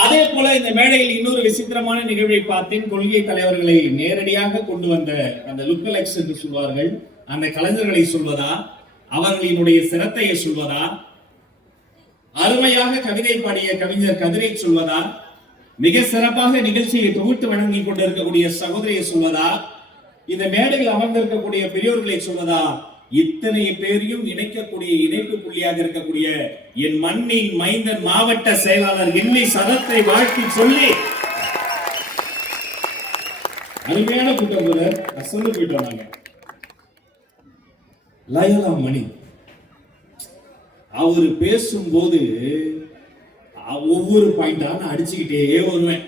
அதே போல இந்த மேடையில் இன்னொரு விசித்திரமான நிகழ்வை பார்த்தேன். கொள்கை தலைவர்களை நேரடியாக கொண்டு வந்த அந்த லுக்கலெக்ஸ் என்று சொல்வார்கள், அந்த கலைஞர்களை சொல்வதா, அவர்களினுடைய சிரத்தையை சொல்வதா, அருமையாக கவிதை பாடிய கவிஞர் கதிரை சொல்வதா, மிக சிறப்பாக நிகழ்ச்சியை தொகுத்து வழங்கி கொண்டிருக்கக்கூடிய சகோதரியை சொல்வதா, இந்த மேடையில் அமர்ந்திருக்கக்கூடிய பெரியோர்களை சொல்வதா, இத்தனை பேரையும் இணைக்கக்கூடிய இணைப்பு புள்ளியாக இருக்கக்கூடிய என் மண்ணின் மைந்தன் மாவட்ட செயலாளர் எண்ணி சதத்தை வாழ்த்தி சொல்லி அருமையான கூட்டம் அசந்து போயிட்டோம். நாங்க லயலா மணி அவரு பேசும்போது ஒவ்வொரு பாயிண்டா நான் அடிச்சுக்கிட்டே வருவேன்.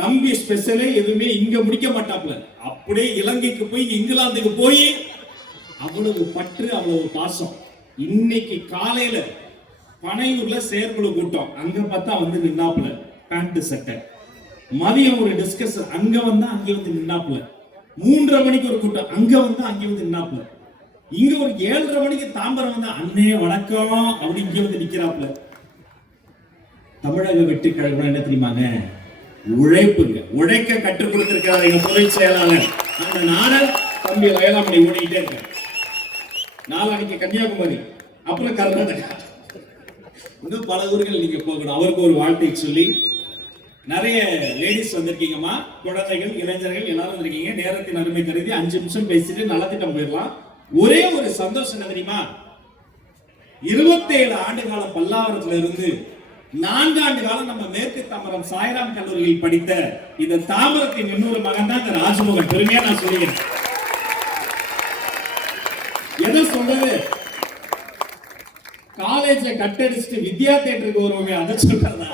தம்பி ஸ்பெஷலே எதுவுமே இங்க முடிக்க மாட்டாப்ல, அப்படியே இலங்கைக்கு போய் இங்கிலாந்துக்கு போய் அவ்வளவு பற்று, அவ்வளவு பாசம். இன்னைக்கு காலையில பனையூர்ல செயற்குழு கூட்டம், அங்க பார்த்தா வந்து நின்னாப்புல பேண்ட் சட்டை. மதியம் ஒரு டிஸ்கஸ், அங்க வந்தா அங்க வந்து நின்னாப்புல. 3:30 மணிக்கு ஒரு கூட்டம், அங்க வந்தா அங்க வந்து நின்னாப்புல. இங்க ஒரு 7:30 மணிக்கு தாம்பரம் வந்தா அண்ணே வணக்கம் அப்படி இங்க வந்து நிக்கிறாப்புல. தமிழக வெற்றி கழகம் என்ன தெரியுமாங்க? உழைப்புங்க. உழைக்க கற்றுக் கொடுத்திருக்கிறார் எங்க பொதுச் செயலாளர் அந்த நாடல் தம்பி லயலாமணி. ஓடிக்கிட்டே இருக்க நாளைக்கு கன்னியாகுமரி, அப்புறம் கர்நாடகா, இன்னும் பல ஊர்கள் நீங்க போகணும். அவருக்கு ஒரு வாழ்த்தை சொல்லி, நிறைய லேடிஸ் வந்திருக்கீங்கம்மா, குழந்தைகள், இளைஞர்கள் எல்லாரும் வந்திருக்கீங்க. நேரத்தின் அருமை கருதி 5 நிமிஷம் பேசிட்டு நலத்திட்டம் போயிடலாம். ஒரே ஒரு சந்தோஷம் என்ன தெரியுமா? 27 ஆண்டு காலம் பல்லாவரத்துல இருந்து 4 ஆண்டு காலம் நம்ம மேற்கு தாம்பரம் சாய்ராம் கல்லூரியில் படித்த இந்த தாம்பரத்தின் இன்னொரு மகன் தான் இந்த ராஜ்மோகன். பெருமையா நான் சொல்லுகிறேன். எதை சொல்றது? காலேஜ கட்டடிச்சுட்டு வித்யா தியேட்டருக்கு வருவோமே, அதை சொல்றதா?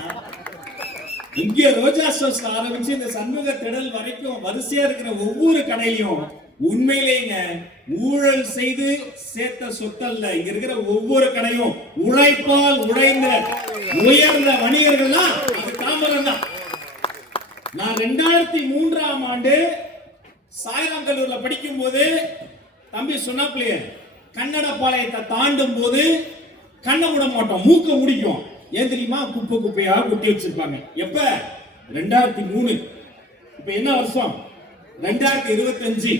இங்க ரோஜா ஸ்டோர்ஸ் ஆரம்பிச்சு இந்த சண்முக திடல் வரைக்கும் வரிசையா இருக்கிற ஒவ்வொரு கடையிலையும் உண்மையிலேங்க ஊழல் செய்து சேர்த்த சொத்தல்ல. இங்க இருக்கிற ஒவ்வொரு கடையும் உழைப்பால் உழைந்த உயர்ந்த வணிகர்கள் தான். அது தாம்பரம் தான். நான் 2003ஆம் ஆண்டு சாய்ராம் கல்லூரியில படிக்கும் போது தம்பி சொன்னாப்லையே, கன்னட பாளையத்தை தாண்டும் போது கண்ணை விட மாட்டோம், மூக்க முடிக்கும். ஏன் தெரியுமா? குப்பை குப்பையா குட்டி வச்சிருப்பாங்க. எப்ப? 2003. இப்ப என்ன வருஷம்? 2025.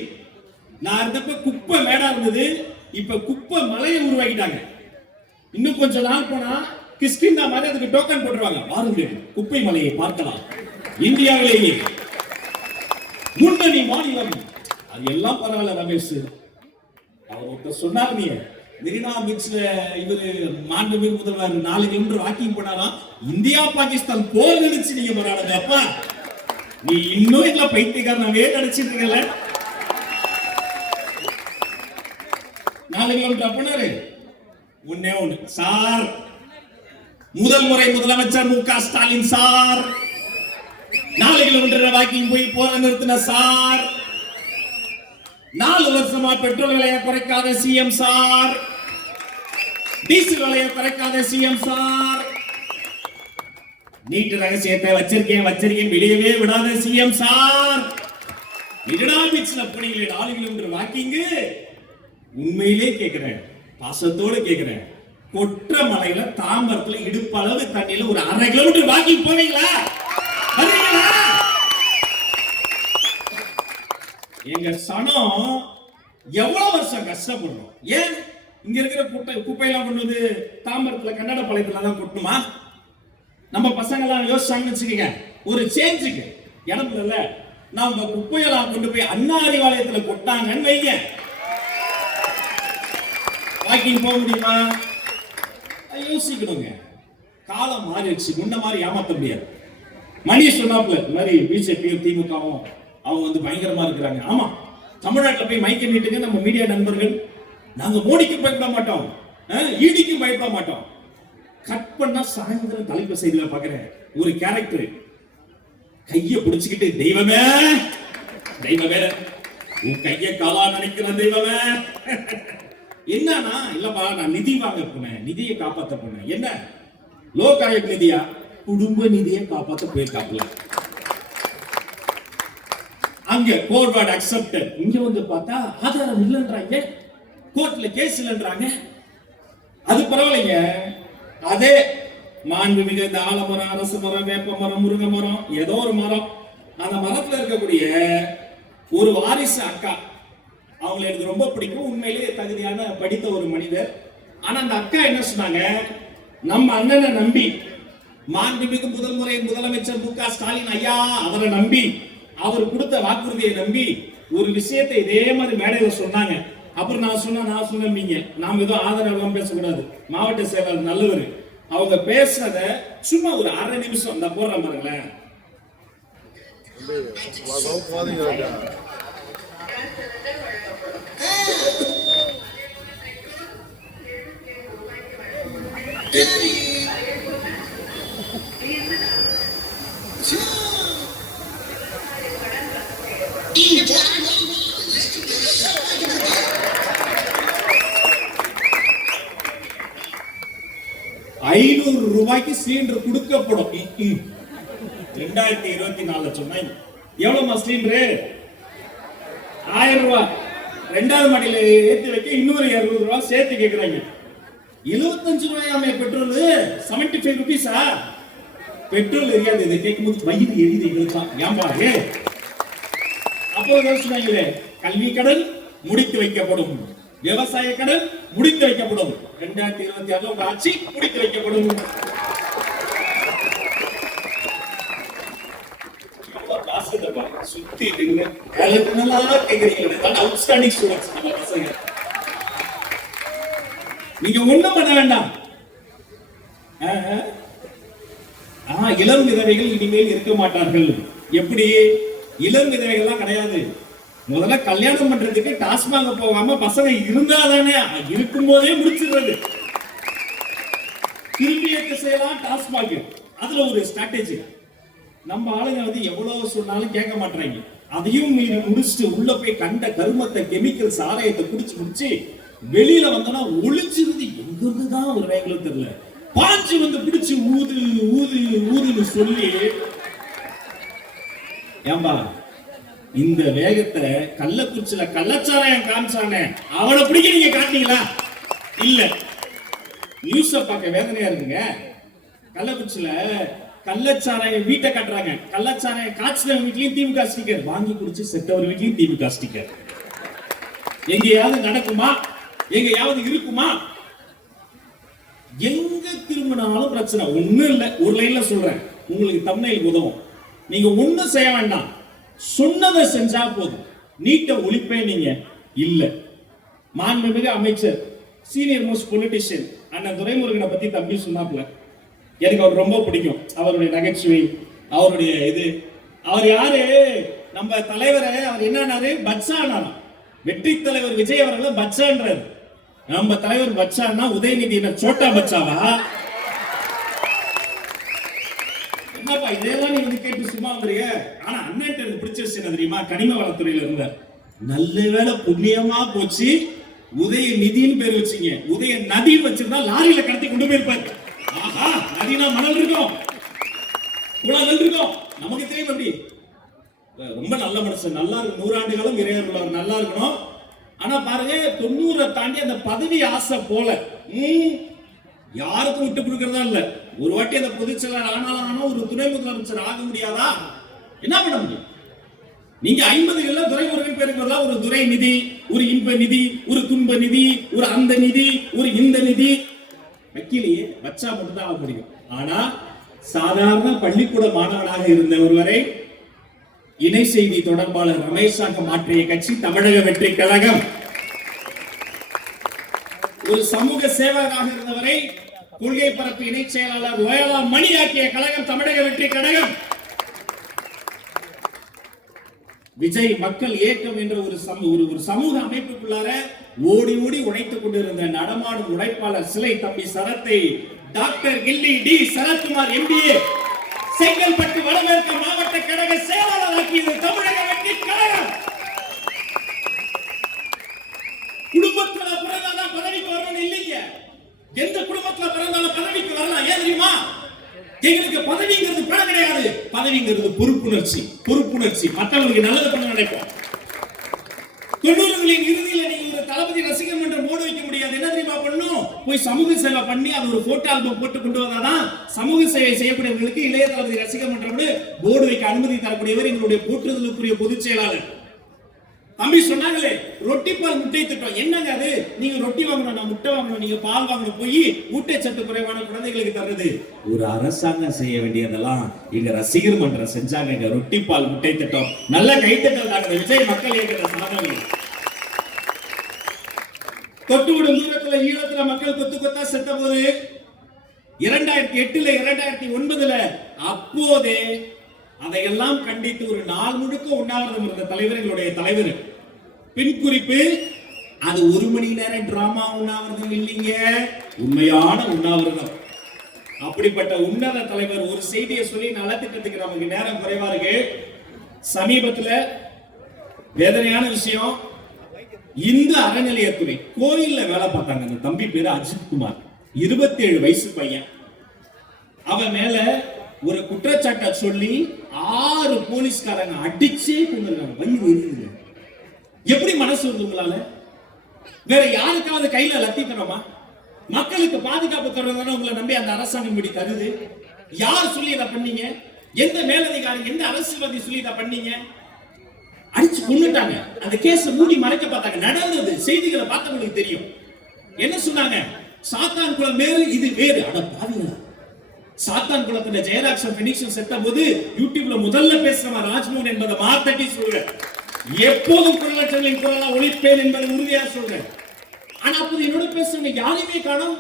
நான் இருந்தப்ப குப்பை மேடா இருந்தது, இப்ப குப்பை மலையை உருவாக்கிட்டாங்க. இன்னும் கொஞ்சம் நாள் போனா கிஷ்கிந்தா மாதிரி அதுக்கு டோக்கன் போட்டுருவாங்க. வாருங்கள், குப்பை மலையை பார்க்கலாம், இந்தியாவிலேயே முன்னணி மாநிலம். அது எல்லாம் பரவாயில்ல ரமேஷ். அவர் ஒருத்தர் சொன்னார், நீ மெரினா பீச்ல இவரு மாண்புமிகு முதல்வர் 4 கிலோமீட்டர் வாக்கிங் போனாராம். இந்தியா பாகிஸ்தான் போர் நினைச்சு நீங்க போராடுங்க. அப்பா நீ இன்னும் இல்ல பைத்தியக்காரனவே நினைச்சிட்டு இருக்கல. 4 கிலோமீட்டர் போனாரு. ஒண்ணே ஒண்ணு சார், முதல் முறை முதலமைச்சர் மு.க. ஸ்டாலின் சார் 4 கிலோமீட்டர் வாக்கிங் போய் போற நிறுத்தின சார். 4 வருஷமா பெட்ரோல் விலையை குறைக்காத சிஎம் சார், டீசல் விலையை குறைக்காத சிஎம் சார், நீட் ரகசியத்தை வச்சிருக்கேன் வெளியவே விடாத சிஎம் சார். மெரினா பீச்ல போனீங்களே 4 கிலோமீட்டர் வாக்கிங், உண்மையிலே கேட்கிறேன், பாசத்தோடு கேட்கிறேன், கொற்ற மலையில தாம்பரத்துல இடுப்பளவு தண்ணியில ஒரு 1/2 கிலோமீட்டர் வாக்கிங் போவீங்களா? எங்க சனம் எவ்வளவு வருஷம் கஷ்டப்படுறோம். ஏன் இங்க இருக்கிற குப்பையெல்லாம் கொண்டு வந்து தாம்பரத்துல கன்னட பாளையத்துல தான் கொட்டணுமா? நம்ம பசங்க எல்லாம் யோசிச்சாங்கன்னு வச்சுக்கீங்க, ஒரு சேஞ்சுக்கு இடம் இல்ல, நம்ம குப்பையெல்லாம் கொண்டு போய் அண்ணா அறிவாலயத்துல கொட்டாங்கன்னு வைங்க, வாக்கிங் போக முடியுமா? யோசிக்கணுங்க. காலம் மாறிடுச்சு, முன்ன மாதிரி ஏமாத்த முடியாது. மணி சொன்னாப்ல இந்த மாதிரி பிஜேபியும் திமுகவும் அவங்க வந்து பயங்கரமா இருக்கிறாங்க. ஆமா, தமிழ்நாட்டில் போய் மைக்க நீட்டுங்க நம்ம மீடியா நண்பர்கள். நாங்க மோடிக்கு பயப்பட மாட்டோம், ஈடிக்கும் பயப்பட மாட்டோம். கட் பண்ணா சாயந்தரம் தலைப்பு செய்தியில பாக்குறேன், ஒரு கேரக்டர் கைய பிடிச்சுக்கிட்டு, தெய்வமே தெய்வமே உன் கைய காலா நினைக்கிற தெய்வமே. என்னன்னா, இல்லப்பா நான் நிதி வாங்க போனேன், நிதியை காப்பாற்ற போனேன். என்ன லோகாயுக் நிதியா? குடும்ப நிதியை காப்பாற்ற போயிருக்காப்ல. அங்க கோர்ட் அக்செப்டட். இங்க வந்து பார்த்தா ஆதாரம் இல்லைன்றாங்க, கோர்ட்ல கேஸ் இல்லைன்றாங்க. அது பரவாயில்லைங்க. அதே மாண்புமிகு இந்த ஆலமரம், அரசு மரம், வேப்ப மரம், முருங்கை மரம், ஏதோ ஒரு மரம், அந்த மரத்துல இருக்கக்கூடிய ஒரு வாரிசு அக்கா, அவங்களை எனக்கு ரொம்ப பிடிக்கும். உண்மையிலேயே தகுதியான படித்த ஒரு மனிதர். ஆனா அந்த அக்கா என்ன சொன்னாங்க, நம்ம அண்ணனை நம்பி மாண்புமிகு முதல் முறை முதலமைச்சர் மு.க. ஸ்டாலின் ஐயா அவரை நம்பி, அவர் கொடுத்த வாக்குறுதியை நம்பி ஒரு விஷயத்தை இதே மாதிரி மேடையில சொன்னாங்க. அப்புறம் நான் சொன்னீங்க, நாம ஏதோ ஆதரவு பேசக்கூடாது, மாவட்ட செயலாளர் நல்லவர், அவங்க பேசுறத சும்மா ஒரு 1/2 நிமிஷம் இந்த போடுற பாருங்களேன். ரூபாய்க்கு சிலிண்டர் கொடுக்கப்படும். 2024 சொன்னாங்க. எவ்வளவு சிலிண்டர்? 1000 ரூபாய். 2வது மாடியில ஏத்தி வைக்க இன்னொரு 200 ரூபாய் சேர்த்து கேக்குறாங்க. 75 ரூபாயாமே பெட்ரோல், 75 ரூபீஸா பெட்ரோல் எரியாது. இதை கேட்கும்போது வயிறு எரியுது எங்களுக்கான். ஏம்பாரு அப்போ சொன்னாங்களே, கல்வி கடன் முடித்து வைக்கப்படும், விவசாய கடன் முடித்து வைக்கப்படும், 2026 உங்க ஆட்சி முடித்து வைக்கப்படும். சுத்தி அவுட்ஸ்டாண்டிங் ஸ்டூடண்ட்ஸ் பசங்க. நீங்க ஒண்ணும் பண்ண வேண்டாம். இளம் விதவைகள் இனிமேல் இருக்க மாட்டார்கள். எப்படி? இளம் விதவைகள்லாம் கிடையாது. முதல்ல கல்யாணம் பண்றதுக்கு டாஸ்மாக் போகாம பசங்க இருந்தாதானே, இருக்கும் போதே முடிச்சிடுறது. திரும்பியத்து செய்யலாம் டாஸ்மாக், அதுல ஒரு ஸ்ட்ராட்டஜி. நம்ம ஆளுங்க எவ்வளவு சொன்னாலும் கேட்க மாட்டாங்க. அதையும் மீறி முடிச்சுட்டு உள்ள போய் கண்ட கருமத்தை, கெமிக்கல் சாராயத்தை குடிச்சு வெளியில வந்தோம்னா ஒளிஞ்சிருந்து எங்க இருந்துதான் ஒரு வேங்களும் தெரியல, பாஞ்சு பிடிச்சு ஊது ஊது ஊதுன்னு சொல்லி. ஏம்பா இந்த வேகத்தை கள்ளக்குறிச்சியில கள்ளச்சாராயம் காமிச்சானே அவனை பிடிக்க நீங்க காட்டீங்களா? இல்ல. நியூஸ பார்க்க வேதனையா இருக்குங்க. கள்ளக்குறிச்சியில கள்ளச்சாராயம் வீட்டை காட்டுறாங்க. கள்ளச்சாராயம் காய்ச்சல் வீட்லயும் திமுக ஸ்டிக்கர், வாங்கி குடிச்சு செத்தவர் வீட்லயும் திமுக ஸ்டிக்கர். எங்கேயாவது நடக்குமா? எங்கேயாவது இருக்குமா? எங்க திரும்பினாலும் பிரச்சனை. ஒண்ணும் இல்ல, ஒரு லைன்ல சொல்றேன், உங்களுக்கு தம்ப்நெயில் உதவும். நீங்க ஒண்ணும் செய்ய வேண்டாம், சொன்னதை செஞ்சா போதும். நீட்ட ஒழிப்பே நீங்க இல்ல. மாண்புமிகு அமைச்சர், சீனியர் மோஸ்ட் பொலிட்டிஷியன் அண்ணன் துரைமுருகனை பத்தி தம்பி சொன்னாப்ல, எனக்கு அவர் ரொம்ப பிடிக்கும். அவருடைய நகைச்சுவை, அவருடைய இது. அவர் யாரு? நம்ம தலைவரை அவர் என்னன்னாரு? பச்சானாரா. வெற்றி தலைவர் விஜய் அவர்களை பச்சான்றாரு. நம்ம தலைவர் பச்சான்னா உதயநிதி சோட்டா பச்சாவா? என்னப்பா இதெல்லாம் நீங்க கேட்டு சும்மா வந்துறீங்க. ஆனா அண்ணன் எனக்கு பிடிச்ச விஷயம் என்ன தெரியுமா? கனிம வளத்துறையில இருந்தார். நல்ல வேலை புண்ணியமா போச்சு, உதயநிதின்னு பேர் வச்சீங்க. உதய நதின்னு வச்சிருந்தா லாரியில கடத்தி கொண்டு போயிருப்பாரு. ஆஹா, நதினா மணல் இருக்கும், குளங்கள் இருக்கும். நமக்கு தெரியும் அப்படி. ரொம்ப நல்ல மனுஷன், நல்லா இருக்கு, 100 ஆண்டு காலம் இறையர் நல்லா இருக்கணும். ஆனா பாருங்க, 90 தாண்டி அந்த பதவி ஆசை போல யாருக்கும் விட்டு கொடுக்கறதா இல்ல. ஒரு வாட்டி அந்த பொதுச் செயலாளர் ஆனாலும் ஒரு துணை முதலமைச்சர் ஆக முடியாதா? என்ன பண்ண முடியும்? நீங்க 50 துரைமுருகன் பேருக்கு ஒரு துரை நிதி, ஒரு இன்ப நிதி, ஒரு துன்ப நிதி, ஒரு அந்த நிதி, ஒரு இந்த நிதி வக்கீலையே வச்சா மட்டும் தான் ஆக முடியும். ஆனா சாதாரண பள்ளிக்கூட மாணவனாக இருந்த ஒருவரை இணை செய்தி தொடர்பாளர் ரமேஷாக மாற்றிய கட்சி தமிழக வெற்றி கழகம். ஒரு சமூக சேவகராக இருந்தவரை கொள்கை பரப்பு இணை செயலாளர் லோயலா மணி ஆக்கிய கழகம் தமிழக வெற்றி கழகம். விஜய் மக்கள் இயக்கம் என்ற ஒரு சமூக அமைப்புக்குள்ளார ஓடி ஓடி உழைத்துக் கொண்டிருந்த நடமாடும் உழைப்பாளர் சிலை தம்பி சரத்தை டாக்டர் கில்லி டி சரத்குமார் எம்பிஏ செங்கல்பட்டு வடமேற்கு மாவட்ட கழக செயலாளர் ஆக்கியது தமிழக வெற்றி கழகம். குடும்பத்துல பிறந்தாதான் பதவிக்கு வரணும் இல்லைங்க. எந்த குடும்பத்துல பிறந்தாலும் பதவிக்கு வரலாம். ஏன் தெரியுமா? எங்களுக்கு பதவிங்கிறது பணம் கிடையாது, பதவிங்கிறது பொறுப்புணர்ச்சி. மற்றவங்களுக்கு நல்லது பண்ண நினைப்போம். 90களின் இறுதியில நீங்க ஒரு தளபதி ரசிகர் மன்றம் போர்டு வைக்க முடியாது. என்ன தெரியுமா பண்ணணும்? போய் சமூக சேவை பண்ணி அது ஒரு போட்டோ ஆல்பம் போட்டு கொண்டு வந்தாதான் சமூக சேவை செய்யக்கூடியவர்களுக்கு இளைய தளபதி ரசிகர் மன்றம் போர்டு வைக்க அனுமதி தரக்கூடியவர் எங்களுடைய போற்றுதலுக்குரிய பொதுச் செயலாளர். தம்பி சொன்னாங்களே ரொட்டி பால் முட்டை திட்டம், என்னங்க அது? நீங்க ரொட்டி வாங்கணும், நான் முட்டை வாங்கணும், நீங்க பால் வாங்கணும், போய் ஊட்டச்சத்து குறைவான குழந்தைகளுக்கு தர்றது ஒரு அரசாங்கம் செய்ய வேண்டியதெல்லாம் எங்க ரசிகர் மன்றம் செஞ்சாங்க. ரொட்டி பால் முட்டை திட்டம் நல்ல கைத்தட்டல் தாங்க. விஜய் மக்கள் இயக்கிற சாதனை. தொட்டுவிடும் தூரத்துல ஈழத்துல மக்கள் கொத்து கொத்தா செத்த போது 2008 2009 அப்போதே அதையெல்லாம் கண்டித்து ஒரு நாள் முழுக்க உண்ணாவிரதம் இருந்த தலைவர் எங்களுடைய தலைவர். பின் குறிப்பு, அது 1 மணி நேரம் டிராமா உண்ணாவிரதம் இல்லைங்க, உண்மையான உண்ணாவிரதம். அப்படிப்பட்ட உன்னத தலைவர் ஒரு செய்தியை சொல்லி நலத்திட்டத்துக்கு நமக்கு நேரம் குறைவா இருக்கு. சமீபத்துல வேதனையான விஷயம், இந்த அறநிலையத்துறை கோயில்ல வேலை பார்த்தாங்க. அந்த தம்பி பேரு அஜித் குமார், 27 வயசு பையன். அவன் மேல ஒரு குற்றச்சாட்டை சொல்லி 6 போலீஸ்காரங்க அடிச்சே கொண்டிருக்காங்க. வயிறு எரியுது. எப்படி மனசு வருது உங்களால? வேற யாருக்காவது கையில லத்தி தரமா? மக்களுக்கு பாதுகாப்பு தரதானே உங்களை நம்பி அந்த அரசாங்கம் இப்படி தருது. யார் சொல்லி இதை பண்ணீங்க? எந்த மேலதிகாரி, எந்த அரசியல்வாதி சொல்லி இதை பண்ணீங்க? அடிச்சு கொண்டுட்டாங்க. அந்த கேஸ் மூடி மறைக்க பார்த்தாங்க. நடந்தது செய்திகளை பார்த்தவங்களுக்கு தெரியும். என்ன சொன்னாங்க? சாத்தான் குளம் வேறு, இது வேறு. அட பாவிங்களா, சாத்தான் குளத்துல ஜெயராக்ஷன் பினிக்ஷன் செத்த போது யூடியூப்ல முதல்ல பேசுறவன் ராஜ்மோகன் என்பதை மாத்தட்டி சொல்றேன். எப்போதும் குரலற்றவர்களின் குரலா ஒழிப்பேன் என்பதை உறுதியா சொல்றேன். ஆனா அப்போது என்னோட பேசுறவங்க யாரையுமே காணோம்.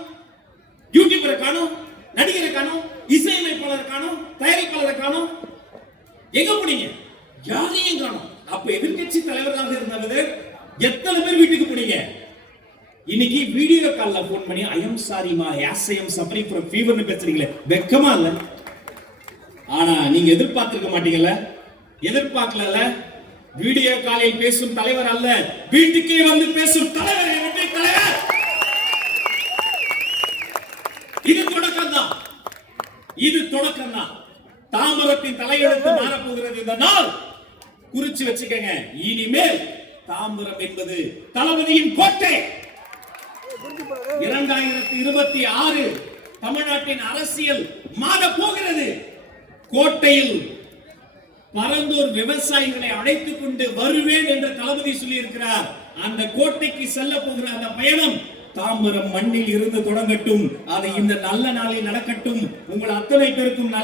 யூடியூபரை காணோம், நடிகரை காணோம், இசையமைப்பாளரை காணோம், தயாரிப்பாளரை காணோம். எங்க போனீங்க? யாரையும் காணோம். அப்ப எதிர்க்கட்சி தலைவராக இருந்தவர் எத்தனை பேர் வீட்டுக்கு போனீங்க? இன்னைக்கு வீடியோ கால்ல போன் பண்ணி ஐ எம் சாரி மா, yes I am suffering from ஃபீவர்னு பேசுறீங்களே, வெக்கமா இல்ல? ஆனா நீங்க எதிர்பார்த்திருக்க மாட்டீங்கல்ல, எதிர்பார்க்கல. வீடியோ காலில் பேசும் தலைவர் அல்ல, வீட்டுக்கே வந்து பேசும் தலைவர். தலைவர் இது தொடக்கம் தான், இது தொடக்கம் தான். தாம்பரத்தின் தலையெழுத்து மாறப்போகிறது இந்த நாள். குறிச்சு வச்சுக்கங்க. இனிமேல் தாம்பரம் என்பது தளபதியின் கோட்டை. 2026 தமிழ்நாட்டின் அரசியல் மாற போகிறது. கோட்டையில் பரந்தூர் விவசாயிகளை அழைத்துக் கொண்டு வருவேன் என்று தளபதி சொல்லி இருக்கிறார். அந்த கோட்டைக்கு செல்ல போகிற அந்த பயணம் தாம்பரம் மண்ணில் இருந்து தொடங்கட்டும். அது இந்த நல்ல நாளில் நடக்கட்டும். உங்கள் அத்தனை பேருக்கும்